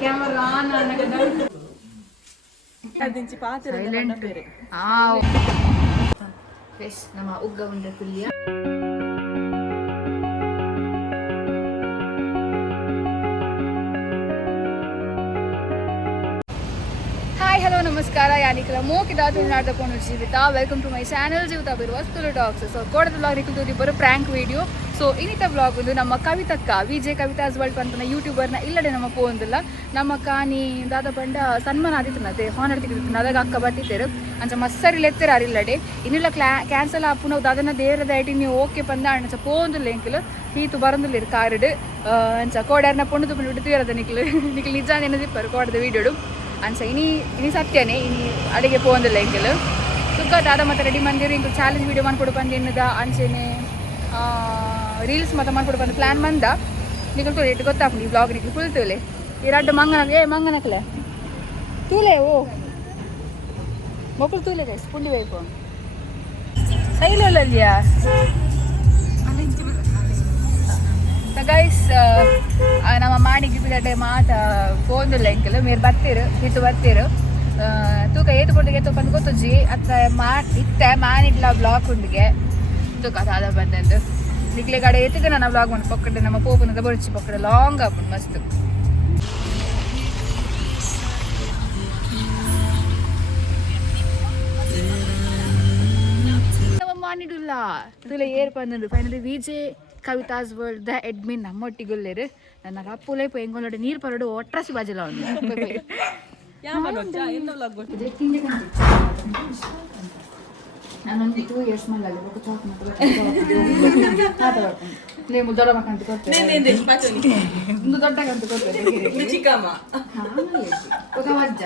Camera on ನಮ್ಮ ಉಗ್ಗ ಉಂಡ ಕುಲಿಯ hi hello ನಮಸ್ಕಾರ ಯಾನಿಕಲ ಮೋಕಿದ ತುಳುನಾಡು ಜೀವಿತ welcome to my channel Jeevitha ಬಿರುವ ತುಳು ಟಾಕ್ಸ್ ಸೊ ಕೋಡದ ಬ್ಲಾಗ್ ನಿಖಿಲ್ ಬರೋ ಪ್ರ್ಯಾಂಕ್ ವಿಡಿಯೋ ಸೊ ಇನ್ನಿತ ಬ್ಲಾಗ್ ಒಂದು ನಮ್ಮ ಕವಿತಕ್ಕ ವಿಜೆ ಕವಿತಾಸ್ ವರ್ಲ್ಡ್ ಪಂತನ ಯೂಟ್ಯೂಬರ್ನ ಇಲ್ಲಡೆ ನಮ್ಮ ಪೋಂದಿಲ್ಲ ನಮ್ಮ ಕಾನಿ ದಾದ ಪಂಡ ಸನ್ಮಾನ ಆದಿತ್ತನತೆ ಹಾನರ್ ತೆಗೆದಿತ್ತು ಅದಾಗ ಅಕ್ಕ ಬರ್ತಿದ್ದೇರು ಅಂಚ ಮಸ್ಸರಿ ಲೆತ್ತರ ಅರಿಲ್ಲಡೆ ಇನ್ನಿಲ್ಲ ಕ್ಯಾನ್ಸಲ್ ಆಪುನ ದಾದನ ದೇರದ ಐಟಿ ನೀವು ಓಕೆ ಪಂದ ಅಣ್ಣ ಪೋಂದಿಲ್ಲ ಎಂಕಿಲು ಹೀತು ಬರಂದಿಲ್ಲ ಕಾರ್ಡ್ ಅಂಚ ಕೋಡ್ಯಾರ್ನ ಪೊಣ್ಣು ಬಿಟ್ಟು ತೀರದ ನಿಖಿಲ್ ನಿಜ ನೆನದಿಪ್ಪರು ಕೋಡದ ವೀಡಿಯೋಡು ಅಂಚ ಇನಿ ಸತ್ಯನೇ ಇನಿ ಅಡಿಗೆ ಪೋಂದಿಲ್ಲ ಎಂಕಲು ಸುಕ್ಕ ದಾದ ಮತ್ತೆ ರೆಡಿ ಮಂದಿರು ಇಂಕ ಚಾಲೆಂಜ್ ವೀಡಿಯೋ ಮಾಡ್ಕೊಡು ಬಂದು ಎನ್ನದ ಅಂಚೆನೆ ರೀಲ್ಸ್ ಮತ್ತೆ ಮಾಡ್ಕೊಡು ಬಂದು ಪ್ಲ್ಯಾನ್ ಬಂದ ನಿಖಲ್ ತೋಳಿ ಇಟ್ಟು ಗೊತ್ತಾಗ್ಲಿ ಈ ಬ್ಲಾಗ್ ನಿಖಲ್ ಫುಲ್ ತೋಲೆ ಈ ರಡ್ಡು ಮಂಗನಕ್ಲೆ ತೂಲೆ ಓ ಮಕ್ಕಳು ತೂಲೆ ಗೈಸ್ ಪುಂಡಿ ಬೇಕು ಸೈಲಲ್ಲಿಯಾ ಗೈಸ್ ನಮ್ಮ ಮಾಡಿ ಗಿಪ್ಪಿಗಡ್ಡೆ ಮಾತ ಪೋಂದಿಲ್ಲ ಎಂಕಲು ಮೇರ್ ಬರ್ತೀರು ಹಿತ್ತು ಬರ್ತೀರು ತೂಕ ಏತು ಕೊಟ್ಟಿಗೆ ಎತ್ತೊಂದು ಗೊತ್ತುಜ್ಜಿ ಅತ್ತ ಇತ್ತೆ ಮಾನಿಡ್ಲ ಬ್ಲಾಕ್ ಉಂಡಿಗೆ ತೂಕ ಅದಾದ ಬಂದದ್ದು ನಿಕ್ಲೆ ಕಡೆ ಎತ್ತಿಗೆ ನಾನು ಬ್ಲಾಗ್ ಮಾಡಿ ಪಕ್ಕಡೆ ನಮ್ಮ ಪೋಪನದ ಬೊಡ್ಚಿ ಪಕ್ಕಡೆ ಲಾಂಗ್ ಆಪುಂಡು ಮಸ್ತ್ ನಮ್ಮ ಮಾನಿಡುಲ್ಲ ತುಲೆ ಏರ್ ಬಂದದ್ದು finally VJ Kavitha's world the admin ನಮ್ಮೊಟ್ಟಿಗೊಲ್ಲೇರು ನನ್ನ ಅಪ್ಪುಲೇ ಎಂಗೊಲ್ಲಡೆ ನೀರು ಪರಡು ಒಟ್ರಾಸಿ ಬಾಜಿಲ್ಲ ನಾನೊಂದು 2 years ಮೇಲೆ ಒಂದು ದೊಡ್ಡ ಮಕ್ಕಂತ ಕೊಡ್ತೇನೆ ಒಂದು ದೊಡ್ಡ ಕಂತ ಕೊಡ್ತೇನೆ ಚಿಕ್ಕಮ್ಮ ಅಜ್ಜ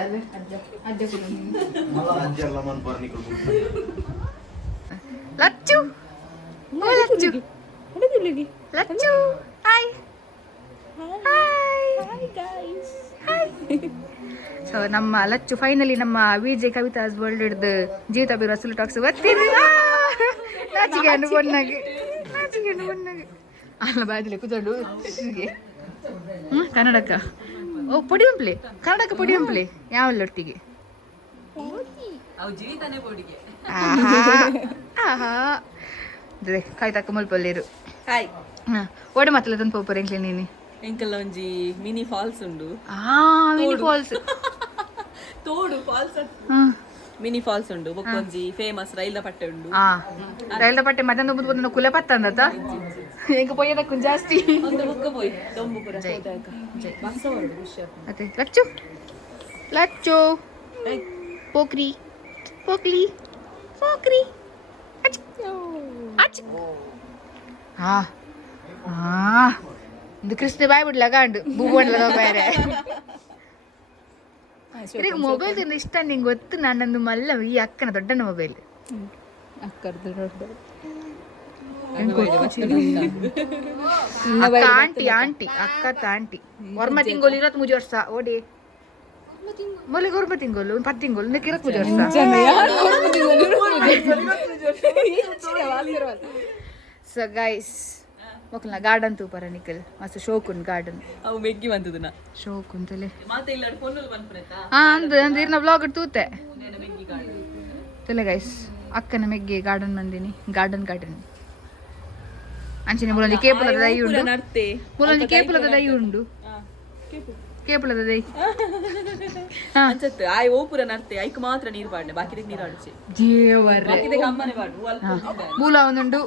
ಅಜ್ಜ Lachchu Lachchu Lachchu hi hi guys hi so ನಮ್ಮ ಲಚ್ಚು ಫೈನಲಿ ನಮ್ಮ ವಿಜೆ ಕವಿತಾಸ್ ವರ್ಲ್ಡ್ ಹಿಡ್ದು ಜೀವಿತ ಬಿರುವ ಸುಲು ಟಾಕ್ಸ್ ಬರ್ತೀನಿ ನಾಚಿಗೆ ಹಣ್ಣು ಬಣ್ಣಗೆ ಅಲ್ಲ ಬಾಜಿಲೆ ಕೂತ್ಕೊಂಡು ಕನ್ನಡಕ್ಕ ಓ ಪೊಡಿ ಹಂಪ್ಲೆ ಕನ್ನಡಕ್ಕ ಪೊಡಿ ಹಂಪ್ಲೆ ಯಾವಲ್ಲೊಟ್ಟಿಗೆ ಕವಿತಕ್ಕ ಮುಲ್ಪಲ್ಲೇರು ಹಾಯ್ ಓಡೆ ಮಾತಲ್ಲ ತಂದು ಪೋಪರ್ ಎಂಕ್ಲೆ ನೀನು ಎಂಕಲ್ಲ ಒಂಜಿ ಮಿನಿ ಫಾಲ್ಸ್ ಉಂಡು ಮಿನಿ ಫಾಲ್ಸ್ ತೋಡು ಫಾಲ್ಸ್ ಮಿನಿ ಫಾಲ್ಸ್ ಉಂಡು ಬೊಕ್ಕೊಂಜಿ ಫೇಮಸ್ ರೈಲ್ದ ಪಟ್ಟೆ ಉಂಡು ರೈಲ್ದ ಪಟ್ಟೆ ಮತ್ತೊಂದು ಬುದ್ದು ಕುಲೆ ಪತ್ತಂದತ ಎಂಕ ಪೊಯ್ಯದಕ್ಕೂ ಜಾಸ್ತಿ ಒಂದು ಬುಕ್ಕ ಪೋಯ್ ದೊಂಬು ಪುರ ಬಸ್ಸ ಹೊರಡು ಖುಷಿ ಮತ್ತೆ ಲಚ್ಚು ಲಚ್ಚು ಪೋಕ್ರಿ ಪೋಕ್ಲಿ ಪೋಕ್ರಿ ಇದು ಕೃಷ್ಣ ಬಾಯ್ ಬಿಡ್ಲ ಕಾಂಡು ಬೂಬಡ್ಲ ಬೇರೆ ಈಗ ಮೊಬೈಲ್ ತಿಂದ ಇಷ್ಟ ನಿಂಗೆ ಗೊತ್ತು ನನ್ನೊಂದು ಮಲ್ಲ ಈ ಅಕ್ಕನ ದೊಡ್ಡನ ಮೊಬೈಲ್ ಆಂಟಿ ಆಂಟಿ ಅಕ್ಕ ಆಂಟಿ ಒರ್ಮ ತಿಂಗೋಲು 23 ವರ್ಷ ಓಡಿ ಮೊಲಿಗೆ ಒರ್ಮ ತಿಂಗೋಲು 10 ತಿಂಗೋಲು ನಿಕ್ಕೆ 23 ವರ್ಷ ಸೊ ಗೈಸ್ ಮಕ್ಕಳ ಗಾರ್ಡನ್ ತೂಪರ ನಿಖಲ್ ಮಸ್ತ್ ಶೋಕುನ್ ಗಾರ್ಡನ್ ಅವು ಮೆಗ್ಗಿ ಬಂದದನ ಶೋಕುನ್ ತಲೆ ಮಾತೆ ಇಲ್ಲ ಪೊನ್ನಲ್ ಬಂದ್ಪ್ರೇತಾ ಅಂದ್ ಇರ್ನ ಬ್ಲಾಗ್ ತೂತೆ ತಲೆ ಗೈಸ್ ಅಕ್ಕನ ಮೆಗ್ಗೆ ಗಾರ್ಡನ್ ಬಂದಿನಿ ಗಾರ್ಡನ್ ಅಂಚಿನ ಮುಲಂಜಿ ಕೇಪುಲದ ದೈ ಉಂಡು ಮುಲಂಜಿ ಕೇಪುಲದ ದೈ ಉಂಡು ಕೇಪುಲದ ದೈ ಅನ್ಸತ್ತೆ ಆಯ್ ಓಪುರ ನರ್ತೆ ಐಕ್ ಮಾತ್ರ ನೀರು ಪಾಡ್ನೆ ಬಾಕಿದಕ್ಕೆ ನೀರು ಆಡಿಸಿ ಜೀವರ್ರೆ ಬಾಕಿದಕ್ಕೆ ಅಮ್ಮನೆ ಪಾಡು ಮೂಲ ಒಂದುಂಡು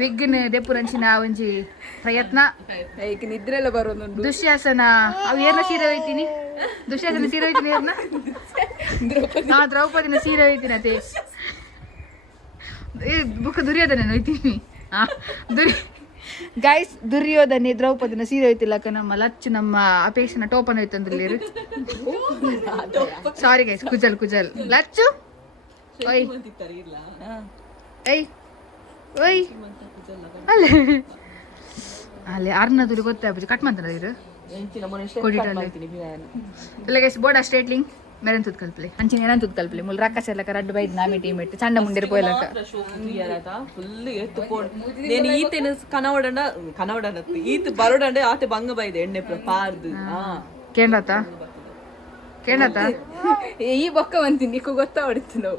ವಿಗ್ನ ದೆಪ್ಪುರಂಚಿನ ಒಂಜಿ ಪ್ರಯತ್ನ ಐಕ್ ನಿದ್ರೆಲ್ಲ ಬರೋದುಂಡು ದುಶ್ಯಾಸನ ಅವು ಏರ್ನ ಸೀರೆ ಹೋಯ್ತೀನಿ ದುಶ್ಯಾಸನ ಸೀರೆ ಹೋಯ್ತೀನಿ ಏರ್ನ ದ್ರೌಪದಿನ ಸೀರೆ ಹೋಯ್ತೀನಿ ಅದೇ ಬುಕ್ ದುರ್ಯೋಧನ ಹೋಯ್ತೀನಿ ಗೈಸ್ ದುರ್ಯೋಧನೆ ದ್ರೌಪದಿನ ಸೀರೆ ಹೋಯ್ತಿಲ್ಲಕ್ಕ ನಮ್ಮ ಲಚ್ಚು ನಮ್ಮ ಅಪೇಕ್ಷನ ಟೋಪನ್ ಹೋಯ್ತಂದ್ರಲ್ಲಿ ಸಾರಿ ಗೈಸ್ ಕುಜಲ್ ಲಚ್ಚು ಓಯ್ ಏಯ್ ಓಯ್ ಅಲ್ಲೇ ಅಲ್ಲೇ ಅರ್ನದುರಿ ಗೊತ್ತಾಗ್ಬೋದು ಕಟ್ ಮಾಡ್ತಾರೆ ಇವರು ಕೊಡಿಟಲ್ಲಿ ಗೈಸ್ ಬೋರ್ಡ ಸ್ಟ್ರೇಟ್ಲಿಂಗ್ మెరంతుత్ కల్పలే అంచిన ఎనంతుత్ కల్పలే ముల్ రక్కసెలక రడ్డు బైద్ నామే టీమ్ ఎట్టి చండ ముందెరు పోయలక ಫುಲ್ ಎತ್ತುಕೊಂಡು నేను ಈತೆನ ಕನವಡಂಡ ಈತ ಬರೋಡಂಡೆ ಆತೆ ಬಂಗ ಬೈದೆ ಎಣ್ಣೆ ಪಾರ್ದು ಕೇಂಡತ ಕೇಂಡತ ಈ ಬೊಕ್ಕ ಬಂತೀನಿ ನೀಕು ಗೊತ್ತಾ ಹೊಡಿತು ನಾವು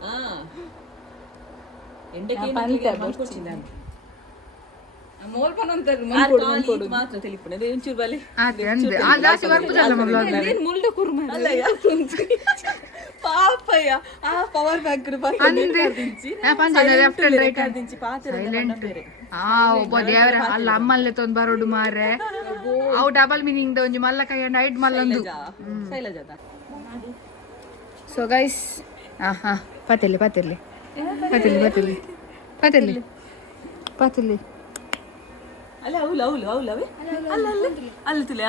ಮಾತ್ರ ತಿಳಿಪುಣೆ ಒಂಚೂರು ಬಲೆ ಮುಲ್ಡ ಕುರ್ಮ ಪಾಪಯ್ಯ ಆ ಪವರ್ ಬ್ಯಾಂಕ್ ಒಬ್ಬ ದೇವ್ರ ಅಲ್ಲ ಅಮ್ಮಲ್ಲೇ ತೊಂದ್ ಬರೋಡು ಮಾರ್ರೆ ಅವು ಡಬಲ್ ಮೀನಿಂಗ್ ಒಂಜಿ ಮಲ್ಲ ಕೈಯಂಡ ಐಡ್ ಮಲ್ಲೊಂದು ಸೊ ಗೈಸ್ ಹಾ ಪತಿರ್ಲಿ ಪತಿರ್ಲಿ ಪತಿರ್ಲಿ ಪತಿರ್ಲಿ ಪತಿರ್ಲಿ ಪತಿರ್ಲಿ ಅಲ್ಲ ಅವಳು ಅವಳು ಅವಳು ಅವೇ ಅಲ್ಲ ಅಲ್ಲ ಅಲ್ಲ ತುಲೆ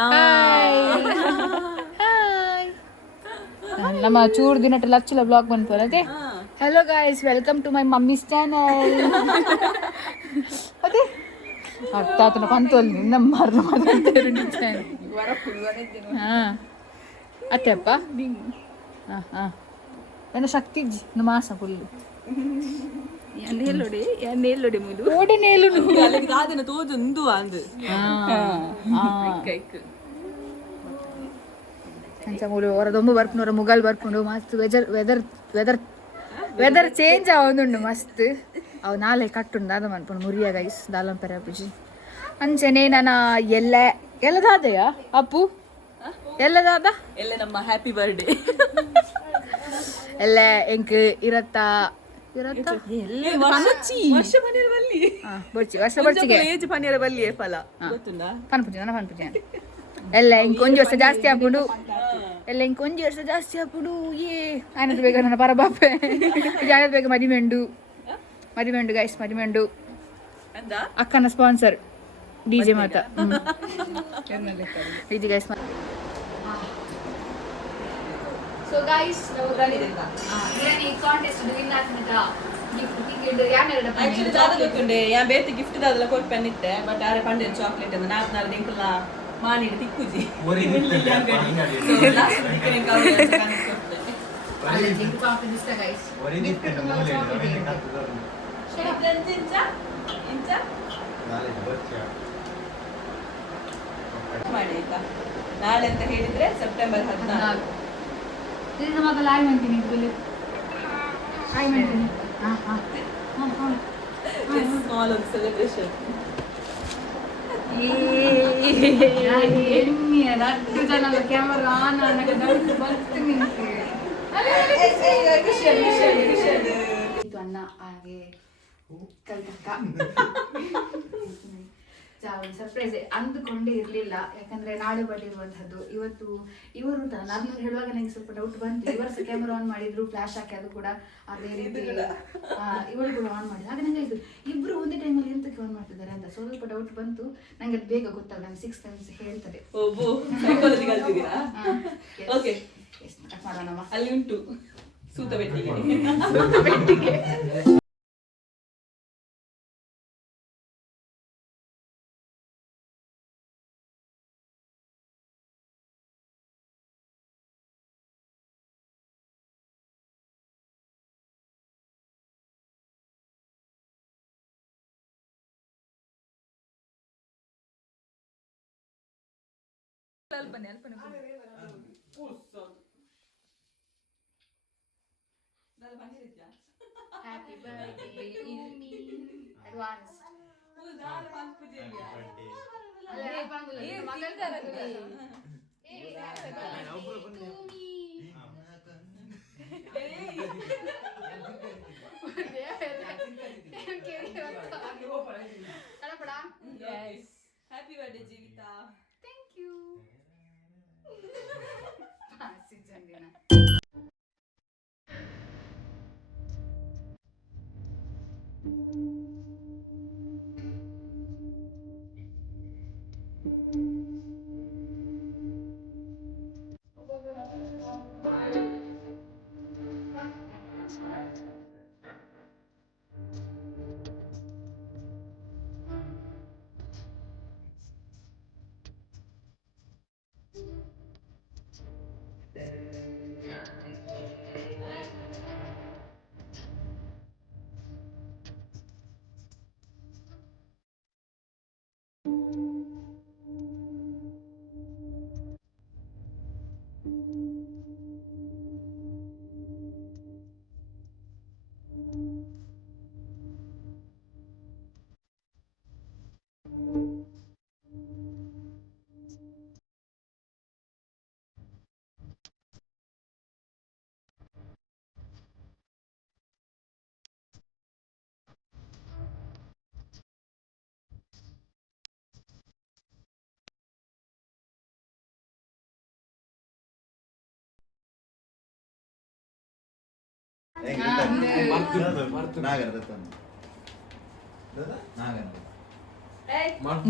ನಮ್ಮ ಚೂರು ದಿನ ಲಕ್ಷಲ ಬ್ಲಾಗ್ ಬಂದ್ಪೋಲತೆ hello guys welcome to my mummy's channel ಅದೇ ಅರ್ಥ ಆತನ ಪಂತೋಲ್ ನಮ್ಮ ಮರ್ನ ಹಾಂ ಅತ್ತೆಪ್ಪ ಹಾಂ ಹಾಂ ನನ್ನ ಶಕ್ತಿ ಮಾಸ ಫುಲ್ಲು ಓಡನೇಲು ಕಾದಿನ ತೋಜು ಉಂದು ಅಂದು ಅಂಚ ಮೂಲು ಹೊರದೊಂಬು ಬರ್ಪುಂಡು ಮುಗಲ್ ಬರ್ಪುಂಡು ಮಸ್ತ್ ವೆದರ್ ಚೇಂಜ್ ಆವೊಂದುಂಡು ಮಸ್ತ್ ಅವು ನಾಳೆ ಕಟ್ಟುಂಡು ದಾದ ಮನ್ಪುಂಡು ಮುರಿಯ ಗೈಸ್ ದಾಲಂ ಪೆರಪಿಜಿ ಅಂಚನೆ ನನ್ನ ಎಲ್ಲದಾದೆಯಾ ಅಪ್ಪು ಎಲ್ಲದಾದ ಎಲ್ಲ ನಮ್ಮ ಹ್ಯಾಪಿ ಬರ್ಡೇ ಎಲ್ಲ ಎಂಕ್ ಇರತ್ತಾ ಎಲ್ಲ ఇంకొంచెం ವರ್ಷ ಜಾಸ್ತಿ ಆಪುಡು ಎಲ್ಲ ఇంకొంచెం ವರ್ಷ ಜಾಸ್ತಿ ಆಪುಡು ఆయనకు ಬೇಗ ನನ್ನ ಪರಬಾಪೆ ಜಾಗದ ಬೇಗ ಮದಿಮೆಂಡು ಗೈಸ್ ಮದಿಮೆಂಡು ಅಕ್ಕನ ಸ್ಪಾನ್ಸರ್ ಡಿಜೆ ಮಾತ ಡಿಜೆ ಗೈಸ್ ಸೊ ಗೈಸ್ ನಾವು ಕಾಂಟೆಸ್ಟ್ ವಿನ್ ಆಗ್ತದ ಗಿಫ್ಟ್ ಟಿಕೆಟ್ ಯಾನೆರಡ ಆಕ್ಚುಲಿ ಜಾದ ಗೊತ್ತುಂಡೆ ಯಾ ಬೇತಿ ಗಿಫ್ಟ್ ದಾದಲ ಕೊಟ್ಟು ಪೆನ್ನಿತ್ತೆ ಬಟ್ ಆರೆ ಪಂಡೆ ಚಾಕ್ಲೇಟ್ ಅಂತ ನಾಲ್ಕು ಎಂಕಲ್ಲ ಮಾನಿಡ್ ತಿಕ್ಕುಜಿ ಲಾಸ್ಟ್ ಟಿಕೆಟ್ ಕಾವು ಅಲ್ಲ ಜಿಂಕ್ ಚಾಕ್ಲೇಟ್ ಇಷ್ಟ ಗೈಸ್ ಗಿಫ್ಟ್ ತುಂಬ ಚಾಕ್ಲೇಟ್ ಇಂಚ ಇಂಚ ಮಾಡಿ ಆಯ್ತಾ ನಾಳೆ ಅಂತ ಹೇಳಿದ್ರೆ ಸೆಪ್ಟೆಂಬರ್ 14 ಇದು ಮಗ ಲಾಯ್ ಮಾಡ್ತೀನಿ ಇಲ್ಲಿ ಲಾಯ್ ಮಾಡ್ತೀನಿ ಸ್ಮಾಲ್ ಸೆಲೆಬ್ರೇಷನ್ ನಟ್ಟು ಜನ ಕ್ಯಾಮರಾ ಆನ್ ಅನ್ನಕ್ಕೆ ಬರ್ತೀನಿ ಇದು ಅನ್ನ ಹಾಗೆ ಕಲ್ಕಕ್ಕ ಒಂದು ಸರ್ಪ್ರೈಸ್ ಅಂದುಕೊಂಡೇ ಇರಲಿಲ್ಲ ಯಾಕಂದ್ರೆ ನಾಳೆ ಬಡಿರುವಂಥದ್ದು ಇವತ್ತು ಇವರು ನಾನು ಹೇಳುವಾಗ ನನಗೆ ಸ್ವಲ್ಪ ಡೌಟ್ ಬಂತು ಇವರು ಸಹ ಕ್ಯಾಮರಾ ಆನ್ ಮಾಡಿದ್ರು ಫ್ಲಾಶ್ ಹಾಕಿ ಅದು ಕೂಡ ಅದೇ ರೀತಿ ಇವಳು ಕೂಡ ಆನ್ ಮಾಡಿದ್ರು ಆಗ ನಂಗೆ ಇಬ್ರು ಒಂದೇ ಟೈಮಲ್ಲಿ ಎಂತಕ್ಕೆ ಆನ್ ಮಾಡ್ತಿದ್ದಾರೆ ಅಂತ ಸ್ವಲ್ಪ ಡೌಟ್ ಬಂತು ನಂಗೆ ಅದು ಬೇಗ ಗೊತ್ತಾಗ ನಾನು 6 ಟೈಮ್ಸ್ ಹೇಳ್ತದೆ ಮಾಡೋಣವ ಅಲ್ಲಿ ಉಂಟು ಸೂತ ಬೆಟ್ಟಿಗೆ ಅಲ್ಪನೆ happy birthday to me advance happy birthday Jeevitha thank you ಸಿಂಚಂದಿನ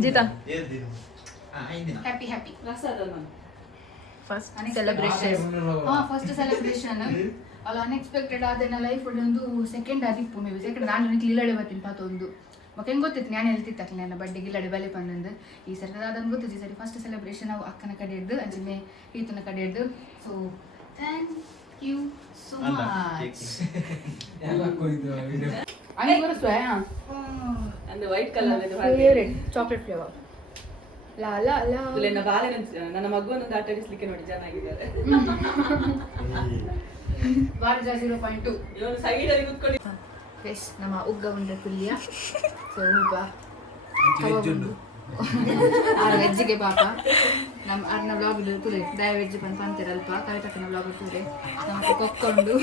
ಜಿತಾ ಹ್ಯಾಪಿ ಹ್ಯಾಪಿ ಫಸ್ಟ್ ಸೆಲೆಬ್ರೇಷನ್ ಅಲ್ಲ ಅನ್ಎಕ್ಸ್ಪೆಕ್ಟೆಡ್ ಆದ ಲೈಫ್ ಒಂದು ಸೆಕೆಂಡ್ ಆದಿಪ್ಪು ಮೇ ಬಿ ಸೆಕೆಂಡ್ ನಾನು ಇಲ್ಲಡೆ ಬರ್ತೀನಿ ಪಾತೊಂದು ಮಕ್ಕ ಗೊತ್ತಿತ್ತು ನಾನು ಹೇಳ್ತಿತ್ತು ನನ್ನ ಬಡ್ಡೆಗೆ ಇಲ್ಲಡೆ ಬೆಲೆ ಬಂದಂದು ಈ ಸರಿ ಅದನ್ನು ಗೊತ್ತಿತ್ತು ಈ ಸರಿ ಫಸ್ಟ್ ಸೆಲೆಬ್ರೇಷನ್ ನಾವು ಅಕ್ಕನ ಕಡೆ ಹಿಡ್ದು ಅಂಜನೆ ಈತನ ಕಡೆ ಹಿಡ್ದು so thank you so much ಅಂದ್ರೆ white colour favourite chocolate flavour ಲಾ ಲಾ ಲಾ ನನ್ನ ಮಗುವನ್ನು ಆಟಾಡಿಸ್ಲಿಕ್ಕೆ ನೋಡಿ ಚೆನ್ನಾಗಿದ್ದಾರೆ. ವಾರ್ಜ 0.2 ಇವನು ಸೈಡ್ ಅಲ್ಲಿ ಕೂತ್ಕೊಳ್ಳಿ. ಫ್ರೆಶ್ ನಮ್ಮ ಉಗ್ಗ ಉಂಡೆ ಕುಲ್ಲಿಯ ಸೊ ಉಗ್ಗ ಆರು ವೆಜ್ಜಿಗೆ ಪಾಪ ನಮ್ಮ ಅರ್ನ ಬ್ಲಾಗ್ ತುಲೆ ದಯ ವೆಜ್ ಬಂದು ಅಂತೀರಲ್ಪ ಕವಿತಕ್ಕನ ಬ್ಲಾಗ್ ತುಲೆ ನಮಗೆ ಕೊಕ್ಕೊಂಡು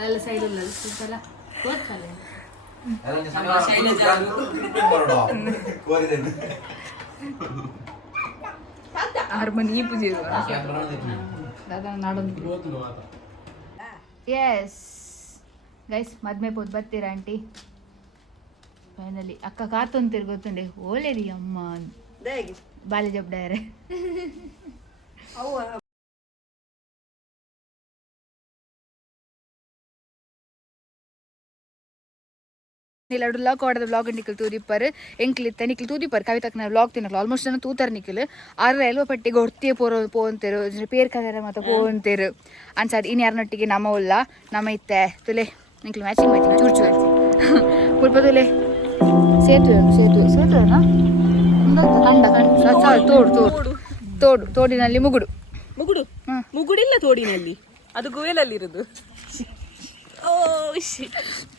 ಎಲ್ಲ ಸೈಡ್ ಉಲ್ಲ ಸ್ವಲ್ಪ ಗೊತ್ತಲ್ಲ ಆರು ಮನೆ ಈ ಪೂಜೆ ನಾಡೊಂದು ಎಸ್ ಗೈಸ್ ಮದ್ಮೆ ಪೋದ್ ಬರ್ತೀರಾ ಆಂಟಿ ಫೈನಲಿ ಅಕ್ಕ ಕಾತೊಂತಿರ್ ಗೊತ್ತುಂಡೆ ಓಲೇರಿ ಅಮ್ಮ ಬಾಲೆ ಜಬ್ಡಾರೆ ನಿಲ್ಲಡುಲ್ಲ ಕೋಡದ ವ್ಲಾಗ್ ನಿಕ್ಕಲ್ ತೂದಿಪ್ಪರ್ ಎಂಕ್ಲಿತ್ತ ನಿಕ್ಕಲ್ ತೂದಿಪ್ಪರ್ ಕವಿತಕ್ಕನ ವ್ಲಾಗ್ ತಿನ್ನಲ್ಲ ಆಲ್ಮೋಸ್ಟ್ ಜನ ತೂತಾರ ನಿಕ್ಕಲ್ ಆದ್ರೆ ಎಲ್ವ ಪಟ್ಟಿಗೆ ಹೊರ್ತಿಯ ಪೋಂತೇರು ಪೇರ್ ಕಲರ ಮತ್ತೆ ಪೋಂತೇರು ಅನ್ಸದ್ ಇನ್ ಯಾರನೊಟ್ಟಿಗೆ ನಮ್ಮ ಉಲ್ಲ ನಮ್ಮ ಇತ್ತೆ ತುಲೆ ನಿಕ್ಕಲ್ ಮ್ಯಾಚಿಂಗ್ ಮ್ಯಾಚಿಂಗ್ ಚೂರ್ ಚೂರ್ ಸ್ವಲ್ಪ ತುಲೆ ಸೇತುವೆನಾ ತೋಡಿನಲ್ಲಿ ಮುಗುಡಿಲ್ಲ ತೋಡಿನಲ್ಲಿ ಅದು ಗುವೆಲಲ್ಲಿ ಇರುದು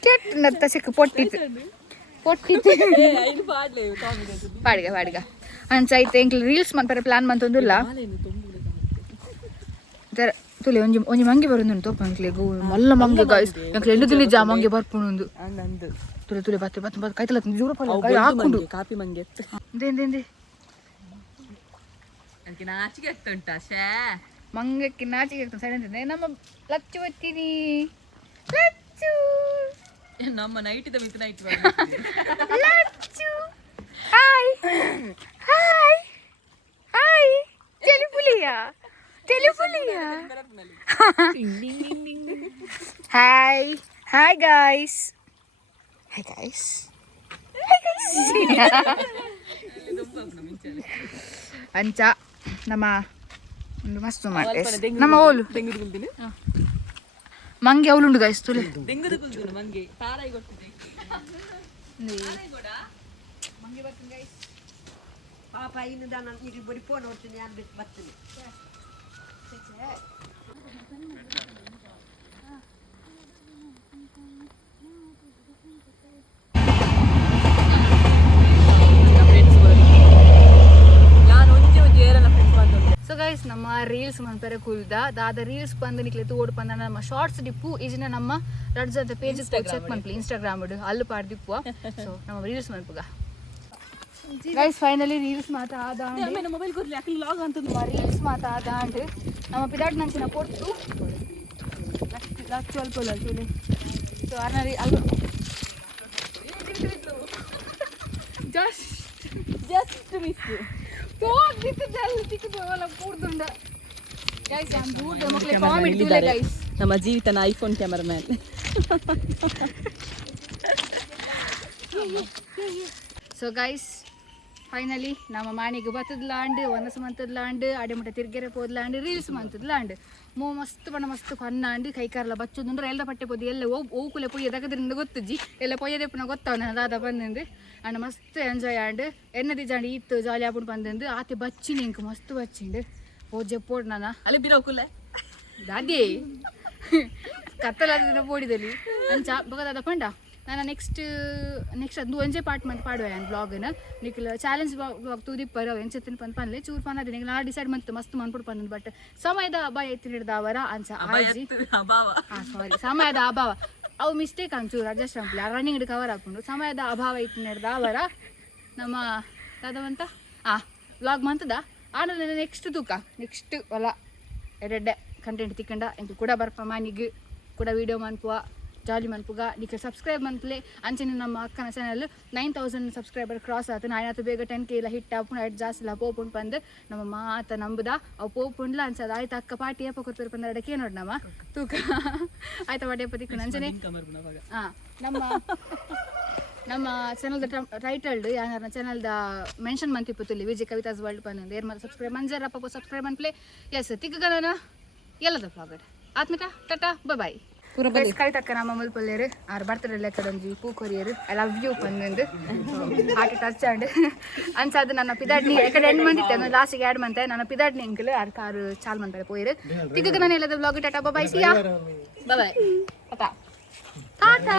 ಕೆಟ್ಟ ಸಿಕ್ಕ ಪೊಟ್ಟಿತ್ತು ಪಾಡಿಗ ಅನ್ಸೈತೆ ಎಂಕ್ಲು ರೀಲ್ಸ್ ಮನ್ಪರೆ ಪ್ಲಾನ್ ಮಂತೊಂದುಲ್ಲ ತುಲೆ ಒಂಜಿ ಒಂಜಿ ಮಂಗೆ ಬರೋದು ತೋಪ ಎಂಕ್ಲೆಗು ಮಲ್ಲ ಮಂಗೆ ಗಾಯ್ಸ್ ಎಂಕ್ಲೆ ಎಂಡು ತಿಳಿ ಜಾ ಮಂಗೆ ಬರ್ಪುಣೊಂದು ತುಲೆ ತುಲೆ ಬತ್ತೆ ಬತ್ತೆ ಬತ್ತೆ ಕೈತಲ ಜೂರ ಕೈ ಹಾಕೊಂಡು ಕಾಪಿ ಮಂಗೆ ದೇಂದೇಂದೆ ಅದಕ್ಕೆ ನಾಚಿಕೆ ಆಗ್ತಾ ಉಂಟಾ ಶೇ ಮಂಗಕ್ಕೆ ನಾಚಿಕೆ ಆಗ್ತದೆ ಸೈಡ್ ಅಂತಿದ್ದೆ ನಮ್ಮ ಲಚ್ಚು ಬತ್ತೀನಿ ಲಚ್ಚು ನಮ್ಮ ನೈಟಿದ ಮಿತ್ night Lachchu hi hi hi ತೆಲುಗುಲಿಯಾ ಹಾಯ್ ಹಾಯ್ ಗಾಯ್ಸ್ ಅಂಚ ನಮ್ಮ ಒಂದು ಮಸ್ತ್ ಮಾಡಿ ನಮ್ಮ ಓಲು ಮಂಗೆ ಅವಳುಂಡು ಗಾಯ್ಸ್ ತುಲೆ ಮಂಗೆ ತಾರಾಯಿ ಕೊಡ್ತಿದ್ದೆ ಮಂಗೆ ಬರ್ತೀನಿ ಗೈಸ್ ಪಾಪ ಇನ್ನು ನಾನು ಈಗ ಬರೀ ಫೋನ್ ನೋಡ್ತೀನಿ ನಾನು ಬಿಟ್ಟು ಬರ್ತೀನಿ ಸೊ ಗೈಸ್ ನಮ್ಮ ರೀಲ್ಸ್ ಮನ್ಪರೆ ಕುಲ್ದ ದಾದ ರೀಲ್ಸ್ ಬಂದು ನಿಕ್ಲೆ ತೋಡ್ ಪಂದ ನಮ್ಮ ಶಾರ್ಟ್ಸ್ ದಿಪ್ಪು ಈಜಿನ ನಮ್ಮ ರಡ್ಜ್ ಅಂತ ಪೇಜ್ ಚೆಕ್ ಮನ್ಪಲಿ ಇನ್ಸ್ಟಾಗ್ರಾಮ್ ಅಲ್ಲಿ ಪಾಡ್ದಿಪ್ಪು ಸೊ ನಮ್ಮ ರೀಲ್ಸ್ ಮನ್ಪುಗ ಗೈಸ್ ಫೈನಲಿ ರೀಲ್ಸ್ ಮಾತಾದ ಮೊಬೈಲ್ ಕೊಡ್ಲಿ ಯಾಕೆ ಲಾಗ್ ಅಂತ ರೀಲ್ಸ್ ಮಾತಾದ ನಮ್ಮ ಪಿದಾಟ್ ನಂಚಿನ ಕೊಟ್ಟು ಲಕ್ಷ ಅಲ್ಪ ಸೊ ಅರ್ನರಿ ಅಲ್ಪ ಜಸ್ಟ್ ಮಿಸ್ ನಮ್ಮ ಜೀವಿತನ iPhone camera man so guys finally ನಮ್ಮ ಮಾಣಿಗೆ ಬತ್ತದ್ಲಾಂಡ್ ಒನಸ ಮಂತದ್ಲಾಂಡ್ ಅಡೆಮುಟ ತಿರ್ಗೆರೆ ಪೋದ್ಲಾಂಡ್ ರೀಲ್ಸ್ ಮಂತದ್ಲಾಂಡ್ ಮಸ್ತ್ ಬಣ್ಣ ಮಸ್ತ್ ಫನ್ನಾಂಡ್ ಕೈಕಾರಲ್ಲ ಬಚ್ಚೋದಂದ್ರೆ ಎಲ್ಲ ಪಟ್ಟೆ ಪೋದಿ ಎಲ್ಲ ಓಕುಲೆ ಪೊಯ್ಯ ದಗದ್ರಿಂದ ಗೊತ್ತಜ್ಜಿ ಎಲ್ಲ ಪೊಯ್ಯದೆಪ್ಪನ ಗೊತ್ತಾವ ನಾನು ದಾದ ಬಂದಿಂದು ಅಂಡ್ ಮಸ್ತ್ ಎಂಜಾಯ್ ಆಂಡ್ ಎನ್ನದಿ ಜಾಂಡ್ ಈತ್ ಜಾಲಿ ಆಪುಂಡು ಬಂದಿಂದು ಆತೆ ಬಚ್ಚಿನಿ ಇಂಕ ಮಸ್ತ್ ಬಚ್ಚಿಂಡು ಓಜೆ ಪೋಡ್ ನಾನ ಅಲ್ಲಿ ಬಿರೋಕುಲೆ ದಾದೇ ಕತ್ತಲಾದ ಪೋಡಿದಲ್ಲಿ ಅಂಚ ಬಗದಾದ ಪಂಡ ನಾನು ನೆಕ್ಸ್ಟ್ ಅದು ಒಂಜೆ ಪಾರ್ಟ್ ಮಂತ್ ಪಾಡುವೆ ನಾನು ಬ್ಲಾಗ್ನ ನಿಖಿಲ್ ಚಾಲೆಂಜ್ ಬ್ಲಾಗ್ ತೂದಿಪ್ಪರು ಎಂಚತ್ತಿನ ಪಂದ್ ಪನ್ಲೆ ಚೂರು ಪನ್ ಅದೇ ನಾ ಡಿಸೈಡ್ ಮಂತ್ ಮಸ್ತ್ ಮನ್ಪುಡು ಪಂದ್ ಬಟ್ ಸಮಯದ ಅಭಾವ ಎತ್ತಿ ಹಿಡ್ದವರ ಅಂಚ ಆಜಿ ಸಾರಿ ಸಮಯದ ಅಭಾವ ಅವು ಮಿಸ್ಟೇಕ್ ಅಂಚೂರು ಅಡ್ಜಸ್ಟ್ ಅಂಪ್ಲಿ ರನ್ನಿಂಗ್ ಕವರ್ ಹಾಕೊಂಡು ಸಮಯದ ಅಭಾವ ಎತ್ತಿ ಹಿಡ್ದವರ ನಮ್ಮ ಯಾವ್ದವಂತ ಬ್ಲಾಗ್ ಮಂತದ ಆಮೇಲೆ ನೆಕ್ಸ್ಟ್ ತೂಕ ನೆಕ್ಸ್ಟ್ ಹೊಲ ಎರಡೆ ಕಂಟೆಂಟ್ ತಿಕ್ಕಂಡ ಎಂಟು ಕೂಡ ಬರ್ಪ ಮನೆಗೆ ಕೂಡ ವೀಡಿಯೋ ಮನ್ಪುವ ಜಾಲಿ ಮನ್ಪುಗ ನಿಕ್ಕೆ ಸಬ್ಸ್ಕ್ರೈಬ್ ಮನ್ಪ್ಲೆ ಅಂಚನೆ ನಮ್ಮ ಅಕ್ಕನ ಚಾನಲ್ 9000 ಸಬ್ಸ್ಕ್ರೈಬರ್ ಕ್ರಾಸ್ ಆತು ನಾಯನತ್ತು ಬೇಗ 10K ಇಲ್ಲ ಹಿಟ್ ಆಪುಂಡು ಆಯ್ತು ಜಾಸ್ತಿ ಇಲ್ಲ ಪೋಪುಂಡು ಬಂದು ನಮ್ಮ ಮಾತ ನಂಬುದ ಅವು ಪೋಪುಂಡ್ಲ ಅನ್ಸದ ಆಯ್ತು ಅಕ್ಕ ಪಾಟಿ ಏಪ ಕೊಡ್ತಾರೆ ಬಂದಡಕ್ಕೆ ನೋಡಿ ನಮ್ಮ ತೂಕ ಆಯ್ತಾ ಪಾಟಿ ಏಪ ತಿಕ್ಕು ಅಂಚನೆ ಹಾಂ ನಮ್ಮ ಚಾನಲ್ದ ಟೈಟಲ್ಡ್ ಯಾರ ಚಾನಲ್ದ ಮೆನ್ಷನ್ ಮಂತಿಪ್ಪುತ್ತಲ್ಲಿ ವಿಜಯ್ ಕವಿತಾಸ್ ವರ್ಲ್ಡ್ ಪನ್ನೊಂದು ಏರ್ ಮತ್ತೆ ಸಬ್ಸ್ಕ್ರೈಬ್ ಮಂಜಾರಪ್ಪ ಸಬ್ಸ್ಕ್ರೈಬ್ ಅನ್ಪ್ಲೆ ಎಸ್ ತಿಕ್ಕಗನ ಎಲ್ಲದ ಫ್ಲಾಗಡ್ ಆತ್ಮಿಕ ಟಾಟಾ ಬಾಯ್ ಕವಿತಕ್ಕ ನಮ್ಮ ಮುಲ್ಪಲ್ಲೇರು ಆರು ಬರ್ತಡೇ ಲೆಕ್ಕದೊಂಜಿ ಪೂ ಕೊರಿಯರು ಐ ಲವ್ ಯು ಪಂದು ಹಾಟಿ ಟಚ್ ಆಂಡ್ ಅನ್ಸದು ನನ್ನ ಪಿದಾಡ್ನಿ ಯಾಕಡೆ 2 ಮಂತ್ ಇತ್ತೆ ಲಾಸ್ಟಿಗೆ 2 ಮಂತ್ ನನ್ನ ಪಿದಾಡ್ನಿ ಅಂಕಲ್ ಆರು ಕಾರು ಚಾಲ್ ಮಂತಾರೆ ಪೋಯಿರು ತಿಕ್ಕಗ ನಾನು ಎಲ್ಲದ ಬ್ಲಾಗ್ ಟಾಟಾ ಬಾಯ್ ಸಿಯಾ ಬಾಯ್ ಟಾಟಾ ಟಾಟಾ